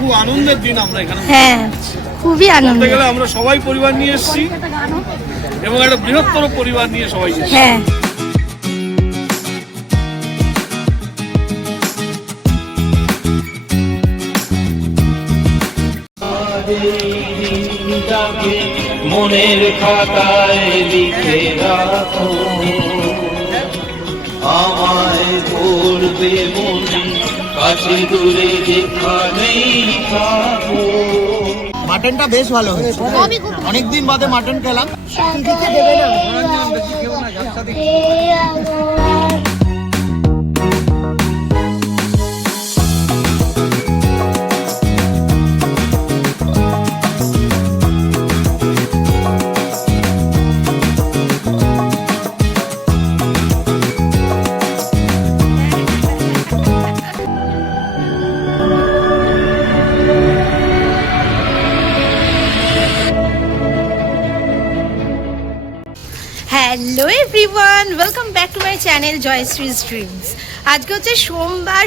খুব আনন্দের দিন আমরা এখানে। হ্যাঁ, খুবই আনন্দ। বলতে গেলে আমরা সবাই পরিবার নিয়ে এসেছি এবং একটা বৃহত্তর পরিবার নিয়ে সবাই এসেছি। হ্যাঁ, মনের খাতায় লিখে রাখো, আমায় বলবে মনে, কাছে দূরে যেখানেই থাকো। মাটনটা বেশ ভালো হয়েছে, অনেকদিন বাদে মাটন খেলাম। Hello everyone, welcome back to my channel Joyshree's dreams. আজকে হচ্ছে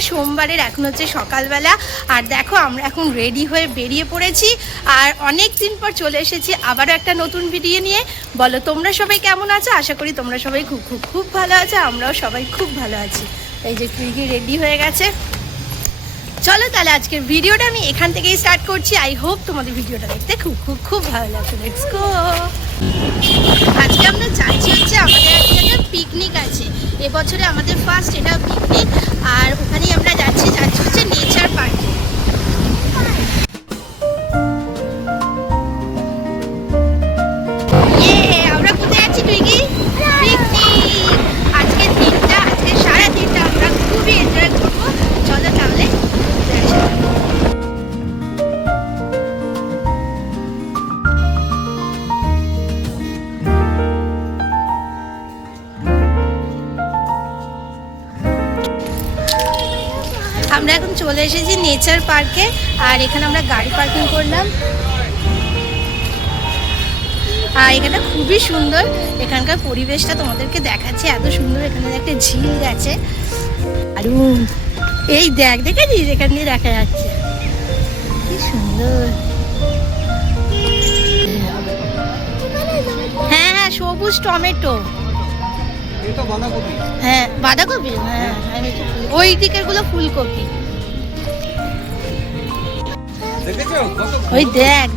সোমবারের এখন হচ্ছে সকালবেলা। আর দেখো আমরা এখন রেডি হয়ে বেরিয়ে পড়েছি, আর অনেক দিন পর চলে এসেছি আবারও একটা নতুন ভিডিও নিয়ে। বলো তোমরা সবাই কেমন আছো? আশা করি তোমরা সবাই খুব খুব খুব ভালো আছো, আমরাও সবাই খুব ভালো আছি। এই যে টুইগি রেডি হয়ে গেছে। চলো তাহলে আজকের ভিডিওটা আমি এখান থেকেই স্টার্ট করছি। আই হোপ তোমাদের ভিডিওটা দেখতে খুব খুব খুব ভালো লাগবে। Let's go. আজকে আমরা যাচ্ছি হচ্ছে আমাদের একটা পিকনিক আছে, এবছরে আমাদের ফার্স্ট এটা পিকনিক। আর ওখানেই আমরা যাচ্ছি হচ্ছে নেচার পার্কে। আমরা কোথায় যাচ্ছি টুইগি? পিকনিক। আজকে সারা দিনটা আমরা খুবই এনজয় করবো। চলো তাহলে আমরা এখন চলে এসেছি নেচার পার্কে। আর এখানে আমরা গাড়ি পার্কিং করলাম। আর এখানটা খুবই সুন্দর, এখানকার পরিবেশটা তোমাদেরকে দেখাচ্ছি, এত সুন্দর। এখানে একটা ঝিল গেছে, আর এই দেখেছিস এখান দিয়ে দেখা যাচ্ছে কি সুন্দর। হ্যাঁ হ্যাঁ, সবুজ টমেটো। হ্যাঁ বাঁধাকপি, হ্যাঁ ওই দিকের গুলো ফুলকপি। ওই দেখ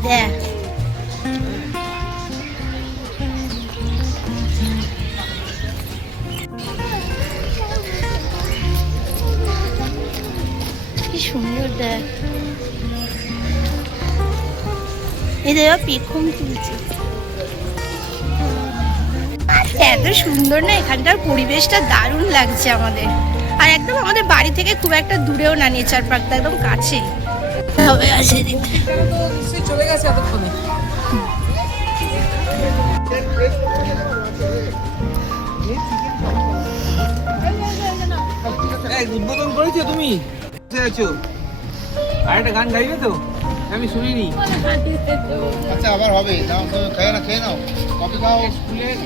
কি সুন্দর। দেখ এই দেখ পেখম তুলছে, এত সুন্দর না এখানকার পরিবেশটা, দারুণ লাগছে আমাদের। আর একদম আমাদের বাড়ি থেকে খুব একটা দূরেও না, নেচার পার্কটা একদম কাছে হবে। আসে চলে গেছে এতক্ষণে। উদ্বোধন করেছো তুমি? আর একটা গান গাইবে তো? আমি শুনিনি। আচ্ছা আবার হবে, খেয়ে নাও কফি খাও। স্কুলের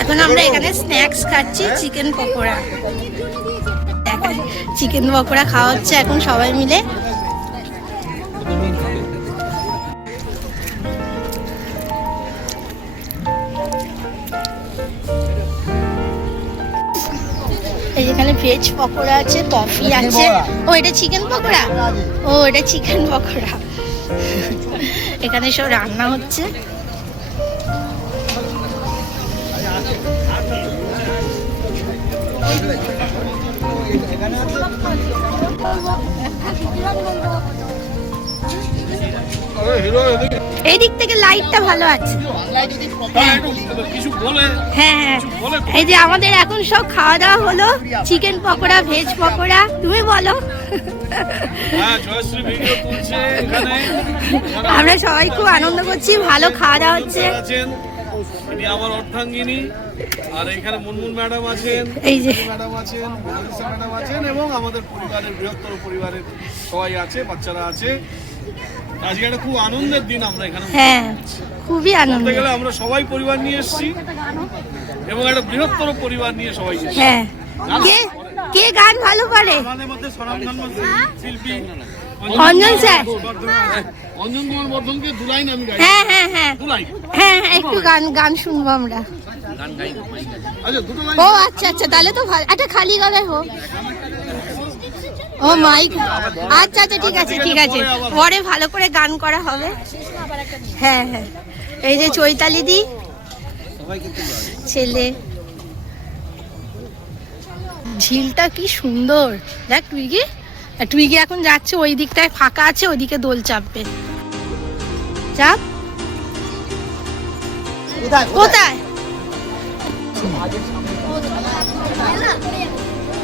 এখন আমরা এখানে স্ন্যাক্স খাচ্ছি, চিকেন পকোড়া। চিকেন পকোড়া খাওয়া হচ্ছে এখন সবাই মিলে। এখানে ভেজ পকোড়া আছে, কফি আছে। ও এটা চিকেন পকোড়া, ও এটা চিকেন পকোড়া। এখানে সব রান্না হচ্ছে। এই দিক থেকে লাইটটা ভালো আছে। হ্যাঁ, এই যে আমাদের এখন সব খাওয়া দাওয়া হলো, চিকেন পকোড়া, ভেজ পকোড়া। তুমি বলো। আমরা সবাই খুব আনন্দ করছি, ভালো খাওয়া দাওয়া হচ্ছে। আমার অর্ধাঙ্গিনী, আর এখানে মুনমুন ম্যাডাম আছেন, এই যে ম্যাডাম আছেন, ম্যাডাম আছেন, এবং আমাদের পরিবারের বৃহত্তর পরিবারের সবাই আছে, বাচ্চারা আছে। আজকে একটা খুব আনন্দের দিন আমরা এখানে। হ্যাঁ, খুবই আনন্দ। গেলে আমরা সবাই পরিবার নিয়ে এসেছি এবং একটা বৃহত্তর পরিবার নিয়ে সবাই এসেছি। হ্যাঁ, কে কে গান ভালো পারে? আমাদের মধ্যে স্বনামধন্য শিল্পী অঞ্জন স্যার। অঞ্জন কুমার বর্ধনকে দু লাইন আমি গাই। হ্যাঁ হ্যাঁ হ্যাঁ দু লাইন। হ্যাঁ হ্যাঁ একটু গান গান শুনবো আমরা। আচ্ছা দুটো লাইন। ও আচ্ছা আচ্ছা তাহলে তো ভালো। একটা খালি গলায় হোক। ও মাইক। আচ্ছা আচ্ছা ঠিক আছে ঠিক আছে, পরে ভালো করে গান করা হবে। হ্যাঁ হ্যাঁ এই যে চৈতালি দি ছেলে। ঝিলটা কি সুন্দর দেখ। টুইগি এখন যাচ্ছে ওই দিকটায়, ফাঁকা আছে ওইদিকে দোল চাপবে। চাপ কোথায়?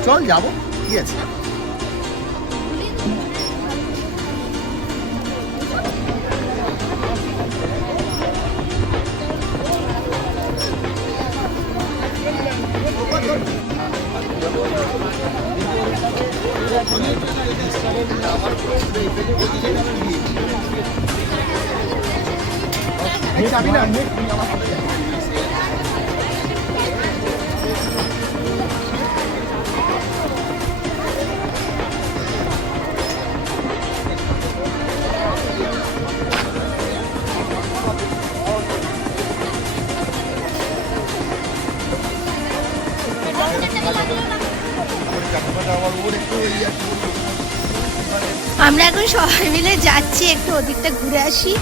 চল যাবো, কি আছে? আমরা এখন সবাই মিলে যাচ্ছি, একটু ওদিকটা ঘুরে আসি।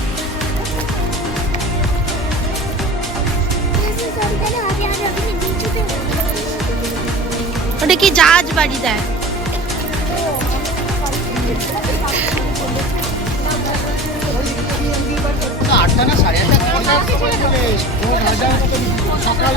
ওটা কি জাহাজ বাড়ি দেয়? আটটা না 8:30 সকাল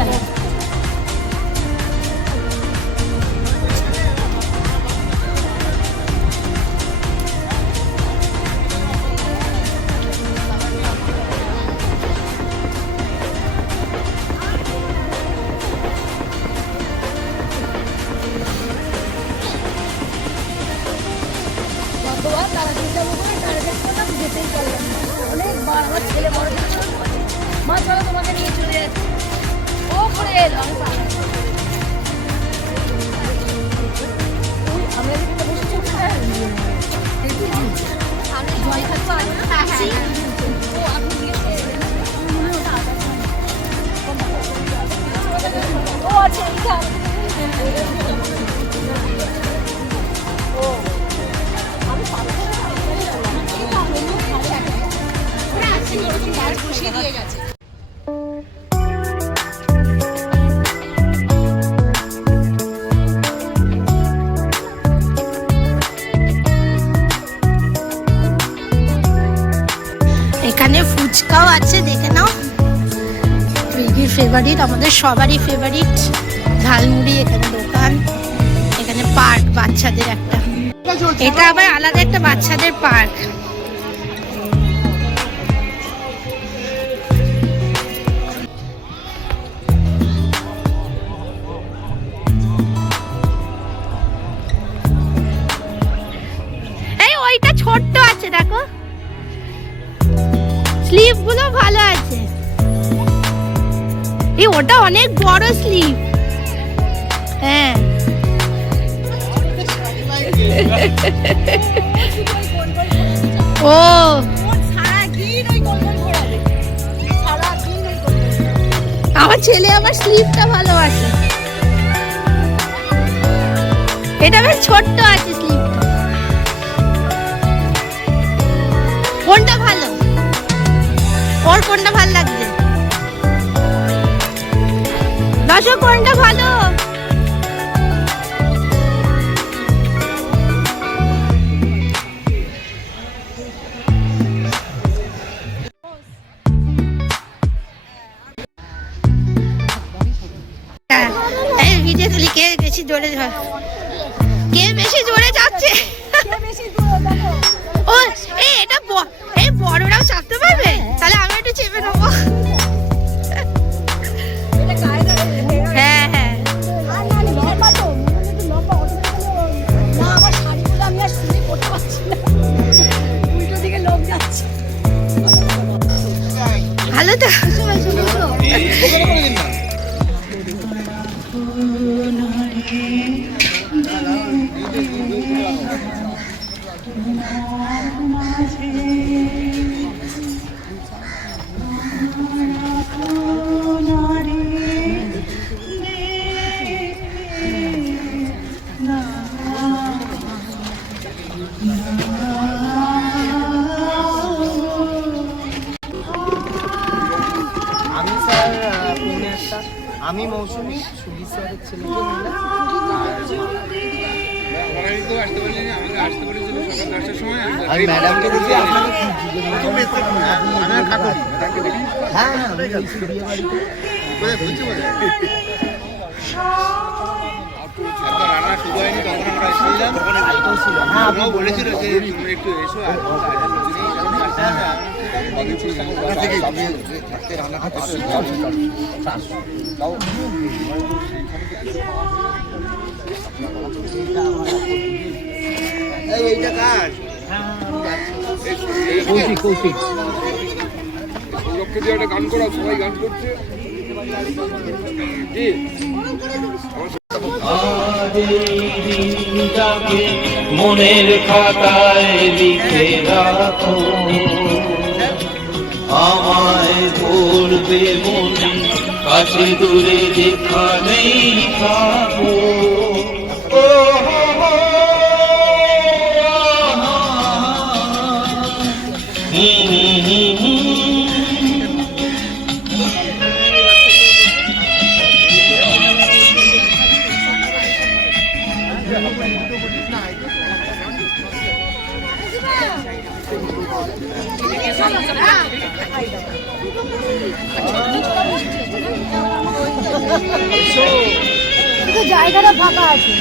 এখানে ফুচকাও আছে, দেখে নাও। টুইগির ফেভারিট, আমাদের সবারই ফেভারিট ঝালমুড়ি। এখানে দোকান, এখানে পার্ক বাচ্চাদের একটা। এটা আবার আলাদা একটা বাচ্চাদের পার্ক। এই ওইটা ছোট্ট আছে দেখো, স্লিপ গুলো ভালো আছে। এই ওটা অনেক বড় স্লিপ। হ্যাঁ ও আমার ছেলে আমার স্লিপটা ভালোবাসে। এটা বেশ ছোট্ট আছে স্লিপটা। কোনটা ভালো? ওর কোনটা ভালো লাগছে? দর্শক কোনটা ভালো? এই ভিডিও তুলি কে বেশি জোরে যাচ্ছে? ও এটা এই বড়রাও চাপতে পারবে? তাহলে আমি একটু চেপে নেবো। হ্যাঁ হ্যাঁ ভালো তো। আমি মৌসুমী সুজিত স্যারের ছেলেকে নিলাম। আর ম্যাডামকে দেখি আপনাকে হ্যাঁ বিয়ে বাড়িতে রান্না শুরু হয়নি তখন আমরা এসেছিলাম। হ্যাঁ আপনি বলেছিল যে তুমি একটু এসো আর এইটা কাজ কৌশিক কৌশিক সৌরভকে দিয়ে একটা গান করা, সবাই গান করছে। আজ এই দিনটাকে মনের খাতায় লিখে রাখো, আমায় পড়বে মনে কাছে দূরে যেখানেই থাকো। জায়গাটা ফাঁকা আছে।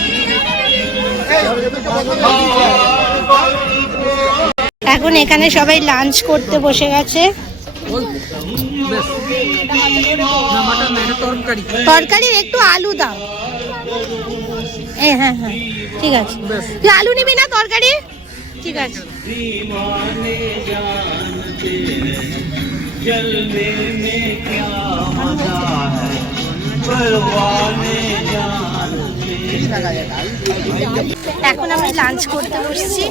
এখন এখানে সবাই লাঞ্চ করতে বসে গেছে। তরকারির একটু আলু দাও। হ্যাঁ হ্যাঁ ঠিক আছে। তুই আলু নিবি না তরকারি? ঠিক আছে। এখন আমি লাঞ্চ করতে বসছি।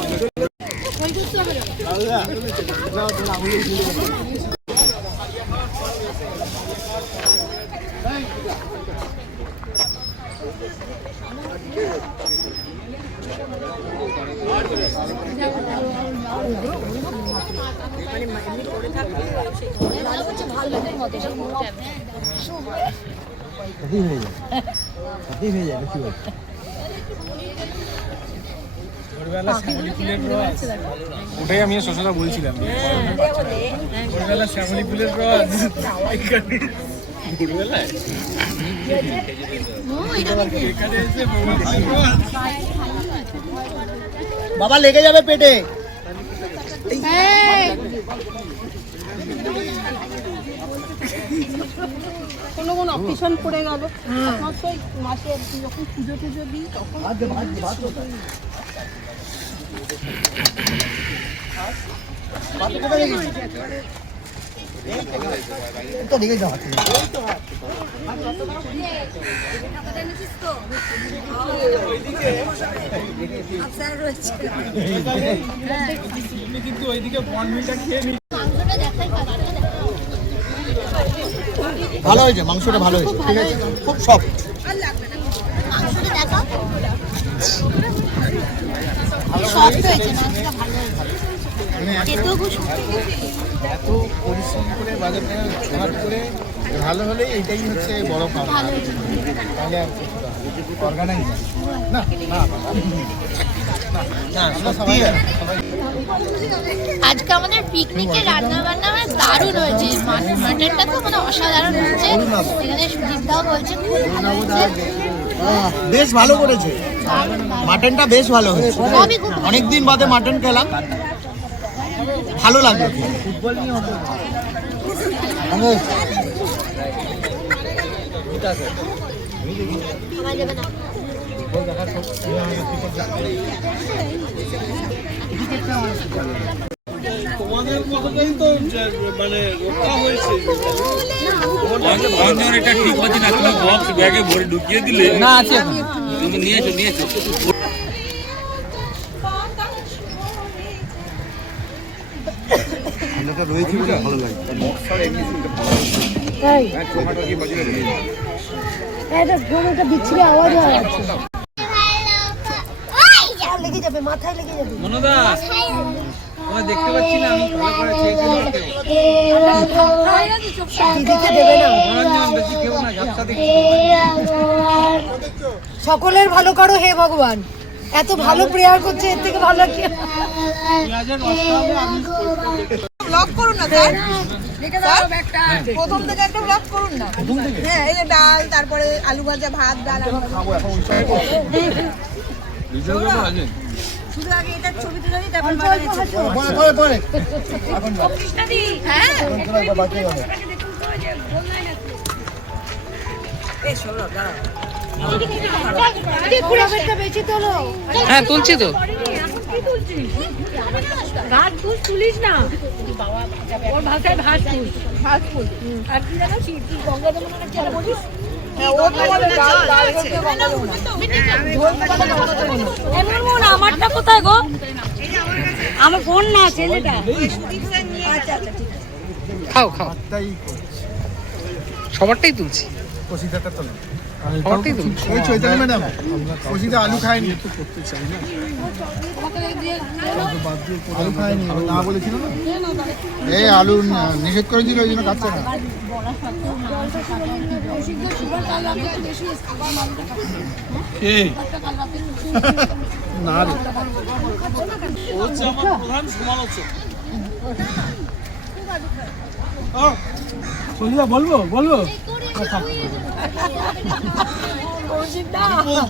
ওটাই আমি শশাটা বলছিলাম, ভোরবেলা শ্যামলী ফুলের রস। বাবা লেগে যাবে পেটে। কোনো অকেশন পড়ে গেল মাসে যখন পুজো টুজো দিই তখন দেখে যাওয়া কিন্তু ওইদিকে বনমিটা খেয়ে নি। ভালো হয়েছে, মাংসটা ভালো হয়েছে, ঠিক আছে, খুব সফট। এত পরিশ্রম করে বাজার করে ভালো হলে এইটাই হচ্ছে বড় পাওয়া। তাহলে আর অর্গানাইজ না আজকে আমাদের পিকনিকে রান্না বান্না মানে দারুণ হয়েছে। মাটনটা তো মানে অসাধারণ হয়েছে। এখানে সুদীপদাও বলছে খুব ভালো হয়েছে। বেশ ভালো করেছে, মাটনটা বেশ ভালো হয়েছে। অনেকদিন বাদে মাটন খেলাম, ভালো লাগলো। ফুটবল নিয়ে তোমাদের কথাটাই তো মানে রক্ষা হয়েছে। এটা ঠিক হচ্ছে না, তুমি বক্স ব্যাগে ভরে ঢুকিয়ে দিলে না আছে, তুমি নিয়েছো রয়েছে বলে ভালো লাগে। মনোদা তোমায় দেখতে পাচ্ছি না, আমি ভালো করে দিদিকে দেবে না। সকলের ভালো করো হে ভগবান। এত ভালো প্রেয়ার করছে, এর থেকে ভালো কি? ব্লগ করুন না স্যার, প্রথম থেকে একটা ব্লগ করুন না। হ্যাঁ, এই যে ডাল, তারপরে আলু ভাজা, ভাত, ডাল, শুধু আগে এটা ছবি তুলে নিই, তারপর হ্যাঁ তুলছি তো। তুলিস না ওর ভাষায় ভাত ফুল, ভাত ফুল। আর কি জানো গঙ্গা যমুনা কি বলিস? আমারটা কোথায় গো? আমার ফোন না, ছেলেটা। খাও খাও, সবারটাই তুলছি। সবারটাই তুলছি। ওই চৈতালি ম্যাডাম কষিতে আলু খায়নি, আলু খায়নি, না বলেছিল না, এই আলু নিষেধ করে দিল, ওই জন্য খাচ্ছে না। না রে, ও হচ্ছে আমার প্রধান সমালোচক। বলবো বলবো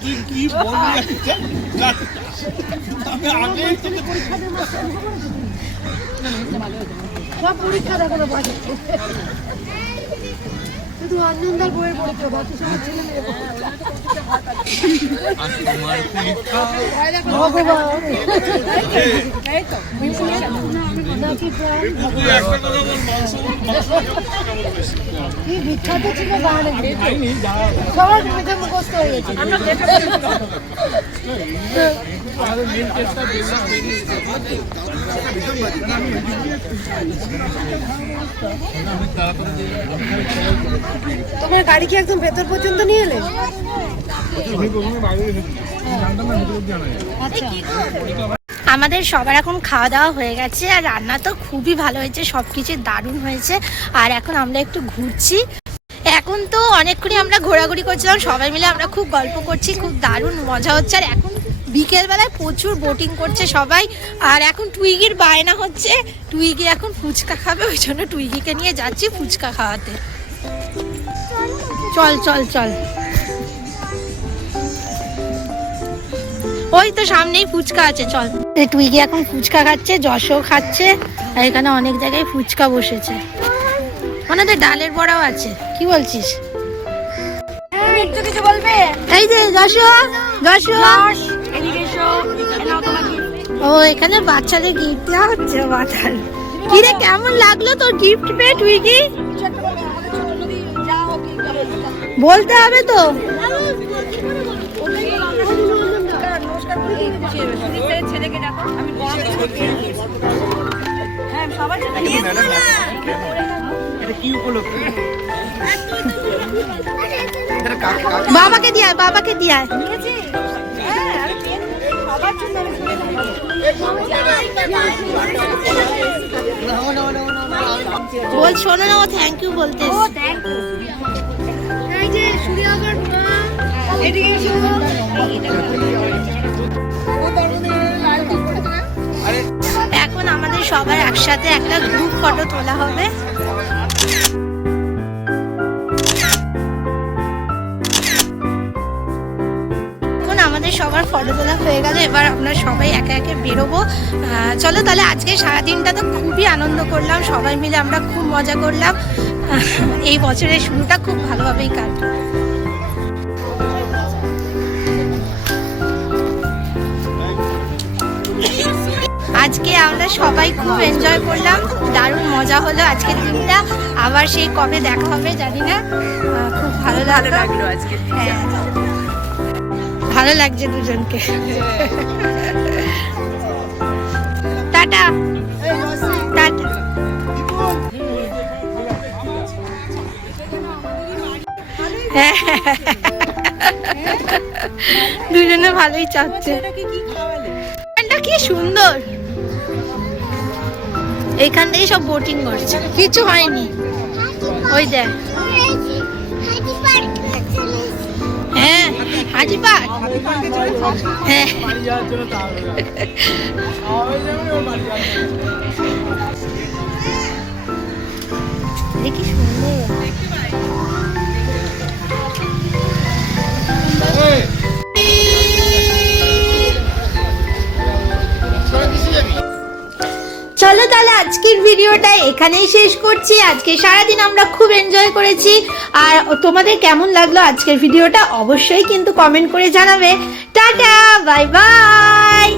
তুই কি বলবি? আমি আগেই তোকে সব পরীক্ষা দেখো না বাজে, শুধু অঞ্জনদার বইয়ের পরীক্ষা, বাকি সব ছেলে মেয়ে কি বিখ্যাত ছিল গান, সবার মুখে মুখস্থ হয়ে গেছে। তোমার গাড়ি কি একদম ভেতর পর্যন্ত নিয়ে এলে? আচ্ছা, আমাদের সবার এখন খাওয়া দাওয়া হয়ে গেছে, আর রান্না তো খুবই ভালো হয়েছে, সব কিছু দারুণ হয়েছে। আর এখন আমরা একটু ঘুরছি। এখন তো অনেকক্ষণই আমরা ঘোরাঘুরি করছিলাম, সবাই মিলে আমরা খুব গল্প করছি, খুব দারুণ মজা হচ্ছে। আর এখন বিকেলবেলায় প্রচুর বোটিং করছে সবাই। আর এখন টুইগির বায়না হচ্ছে, টুইগি এখন ফুচকা খাবে, ওই জন্য টুইগিকে নিয়ে যাচ্ছি ফুচকা খাওয়াতে। চল চল চল, ওই তো সামনেই ফুচকা আছে, চল। টুইগি এখন ফুচকা খাচ্ছে, যশও খাচ্ছে, আর এখানে অনেক জায়গায় ফুচকা বসেছে, ওনাদের ডালের বড়াও আছে। কি বলছিস? কিছু বলবে? এই যে যশ, যশ ও এখানে বাচ্চাদের গিফট দেওয়া হচ্ছে। বাচ্চার কি রে, কেমন লাগলো তোর গিফট পেয়ে টুইগি? বলতে হবে তো। বাবাকে দিয়ে, বাবাকে দিয়ে। বল, শোনো না, ও থ্যাংক ইউ বলতে। এই যে সূর্যাগর মা, এদিকে এসো। এখন আমাদের সবার একসাথে একটা গ্রুপ ফটো তোলা হবে। আমাদের সবার ফটো তোলা হয়ে গেল, এবার আমরা সবাই একে একে বেরোবো। চলো তাহলে, আজকে সারাদিনটা তো খুবই আনন্দ করলাম, সবাই মিলে আমরা খুব মজা করলাম। এই বছরের শুরুটা খুব ভালোভাবেই কাটলো। আজকে আমরা সবাই খুব এনজয় করলাম, দারুণ মজা হলো আজকের দিনটা। আবার সেই কবে দেখা হবে জানি না, খুব ভালো লাগলো আজকে। হ্যাঁ, ভালো লাগছে দুজনকে। Tata tata. দুজনে ভালোই চাচ্ছে। কি সুন্দর। এইখান থেকে সব বোটিং করছে, কিছু হয়নি। ওই দেখ, হ্যাঁ হাজি পার্ক, হ্যাঁ দেখি সুন্দর। চলো তাহলে আজকের ভিডিওটা এখানেই শেষ করছি। আজকে সারাদিন আমরা খুব এনজয় করেছি। আর তোমাদের কেমন লাগলো আজকের ভিডিওটা অবশ্যই কিন্তু কমেন্ট করে জানাবে। Tata, bye bye.